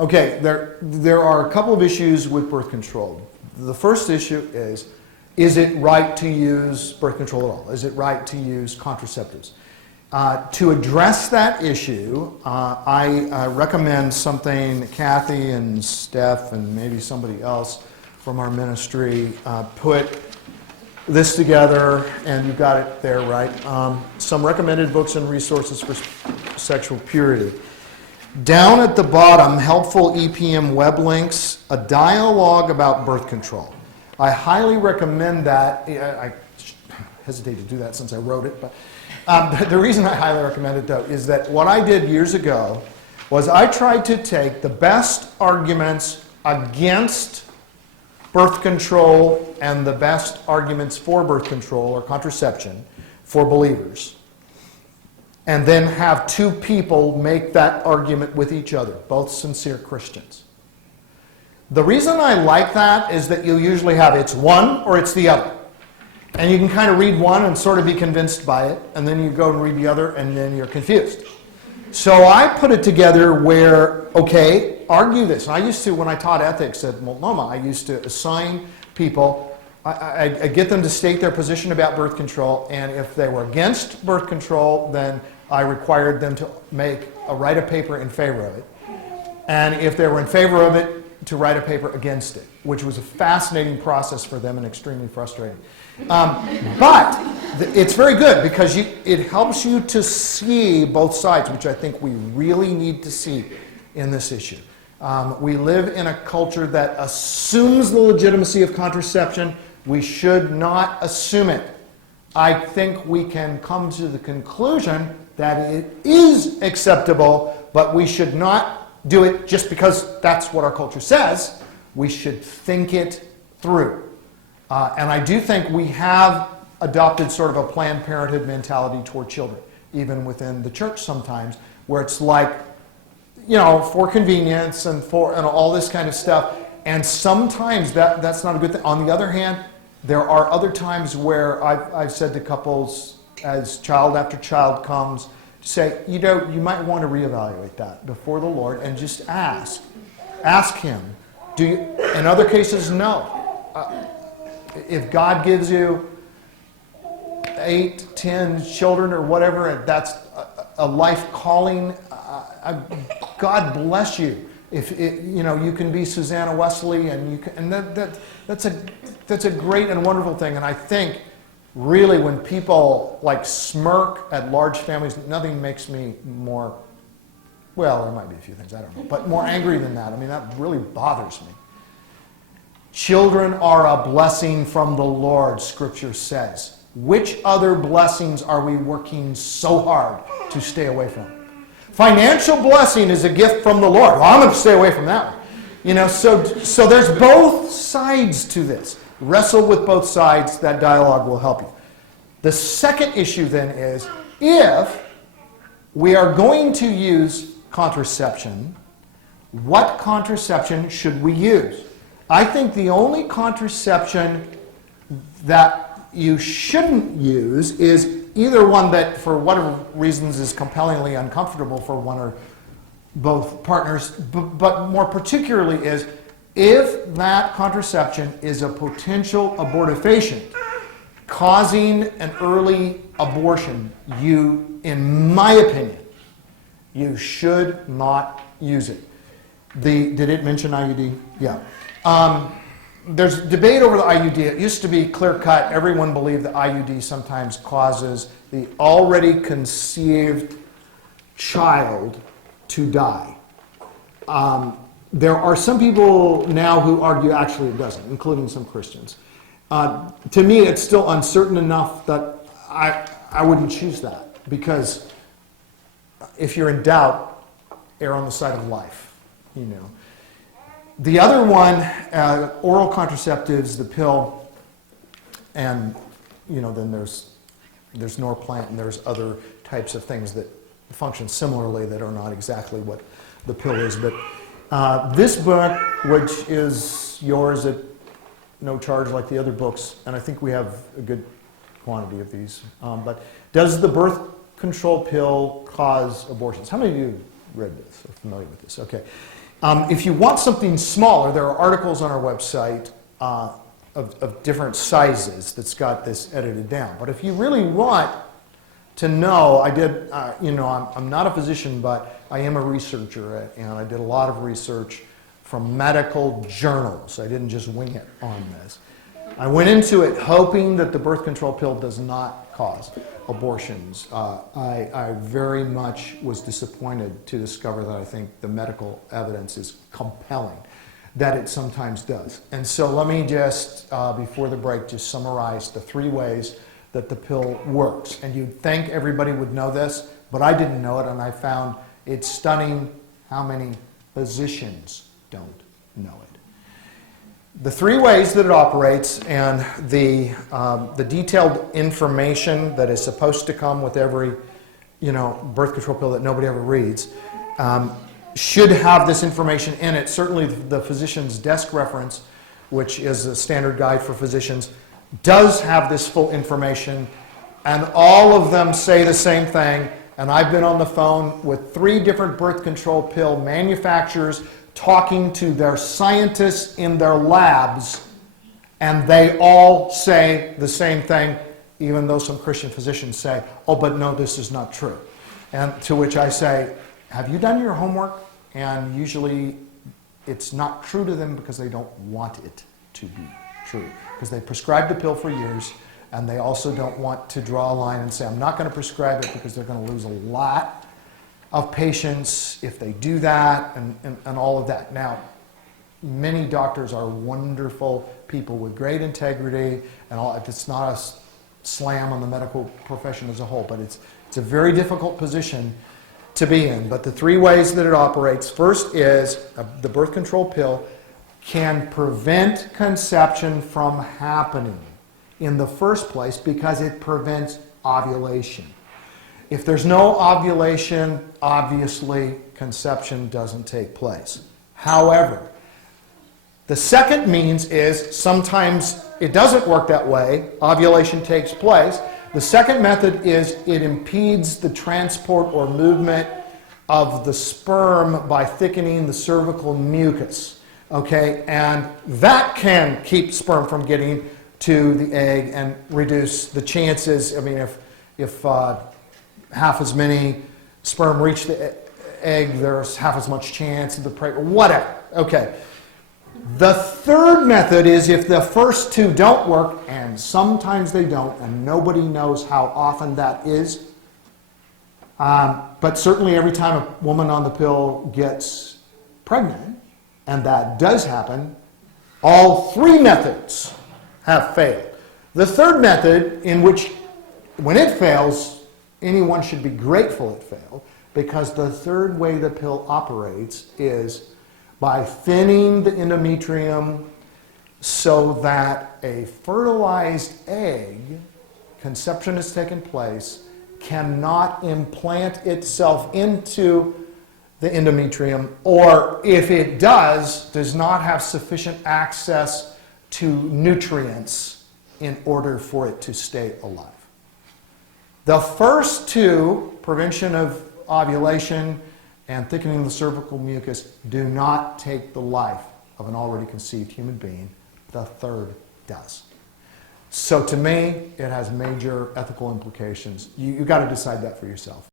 Okay, there are a couple of issues with birth control. The first issue is it right to use birth control at all? Is it right to use contraceptives? To address that issue, I recommend something Kathy and Steph and maybe somebody else from our ministry put this together, and you've got it there, right? Some recommended books and resources for sexual purity. Down at the bottom, helpful EPM web links, a dialogue about birth control. I highly recommend that. I hesitate to do that since I wrote it, but the reason I highly recommend it, though, is that what I did years ago was I tried to take the best arguments against birth control and the best arguments for birth control or contraception for believers, and then have two people make that argument with each other, both sincere Christians. The reason I like that is that you usually have it's one or it's the other. And you can kind of read one and sort of be convinced by it, and then you go and read the other, and then you're confused. So I put it together where, okay, argue this. And I used to, when I taught ethics at Multnomah, I used to assign people, I get them to state their position about birth control, and if they were against birth control, then I required them to write a paper in favor of it. And if they were in favor of it, to write a paper against it, which was a fascinating process for them and extremely frustrating. But it's very good because it helps you to see both sides, which I think we really need to see in this issue. We live in a culture that assumes the legitimacy of contraception. We should not assume it. I think we can come to the conclusion that it is acceptable, but we should not do it just because that's what our culture says. We should think it through. And I do think we have adopted sort of a Planned Parenthood mentality toward children, even within the church sometimes, where it's like, you know, for convenience and all this kind of stuff. And sometimes that's not a good thing. On the other hand, there are other times where I've said to couples, as child after child comes, say, you know, you might want to reevaluate that before the Lord and just ask. Ask Him. Do you? In other cases, no. If God gives you 8, 10 children or whatever, and that's a life calling, God bless you. If you know, you can be Susanna Wesley, and that's a great and wonderful thing. And I think, really, when people like smirk at large families, nothing makes me more, well, there might be a few things, I don't know, but more angry than that. I mean, that really bothers me. Children are a blessing from the Lord, Scripture says. Which other blessings are we working so hard to stay away from? Financial blessing is a gift from the Lord. Well, I'm going to stay away from that one. You know, so there's both sides to this. Wrestle with both sides. That dialogue will help you. The second issue then is, if we are going to use contraception, what contraception should we use? I think the only contraception that you shouldn't use is either one that, for whatever reasons, is compellingly uncomfortable for one or both partners, but more particularly is if that contraception is a potential abortifacient, causing an early abortion, in my opinion, you should not use it. Did it mention IUD? Yeah. There's debate over the IUD. It used to be clear-cut. Everyone believed the IUD sometimes causes the already conceived child to die. There are some people now who argue actually it doesn't, including some Christians. To me, it's still uncertain enough that I wouldn't choose that, because if you're in doubt, err on the side of life, you know. The other one, oral contraceptives, the pill, and you know, then there's Norplant, and there's other types of things that function similarly that are not exactly what the pill is. But this book, which is yours at no charge like the other books, and I think we have a good quantity of these, but does the birth control pill cause abortions? How many of you read this or familiar with this? Okay. If you want something smaller, there are articles on our website of different sizes that's got this edited down. But if you really want to know, I'm not a physician, but I am a researcher, and I did a lot of research from medical journals. I didn't just wing it on this. I went into it hoping that the birth control pill does not cause abortions. I very much was disappointed to discover that I think the medical evidence is compelling that it sometimes does. And so let me just, before the break, just summarize the 3 ways that the pill works. And you'd think everybody would know this, but I didn't know it, and I found it's stunning how many physicians don't know it. The 3 ways that it operates and the detailed information that is supposed to come with every birth control pill that nobody ever reads should have this information in it. Certainly the physician's desk reference, which is a standard guide for physicians, does have this full information, and all of them say the same thing. And I've been on the phone with 3 different birth control pill manufacturers talking to their scientists in their labs, and they all say the same thing, even though some Christian physicians say, oh, but no, this is not true. And to which I say, have you done your homework? And usually it's not true to them because they don't want it to be true. Because they prescribed the pill for years, and they also don't want to draw a line and say, I'm not going to prescribe it because they're going to lose a lot of patients if they do that, and all of that. Now, many doctors are wonderful people with great integrity, and all. It's not a slam on the medical profession as a whole, but it's a very difficult position to be in. But the 3 ways that it operates: first is the birth control pill can prevent conception from happening in the first place because it prevents ovulation. If there's no ovulation, obviously conception doesn't take place. However, the second means is sometimes it doesn't work that way. Ovulation takes place. The second method is it impedes the transport or movement of the sperm by thickening the cervical mucus. Okay, and that can keep sperm from getting to the egg and reduce the chances. I mean, if half as many sperm reach the egg, there's half as much chance of the pregnant, whatever. Okay. The third method is if the first 2 don't work, and sometimes they don't, and nobody knows how often that is. But certainly every time a woman on the pill gets pregnant, and that does happen, all 3 methods have failed. The third method, in which when it fails, anyone should be grateful it failed, because the third way the pill operates is by thinning the endometrium so that a fertilized egg, conception has taken place, cannot implant itself into the endometrium, or if it does not have sufficient access to nutrients in order for it to stay alive. The first 2, prevention of ovulation and thickening the cervical mucus, do not take the life of an already conceived human being. The third does. So to me, it has major ethical implications. You've got to decide that for yourself.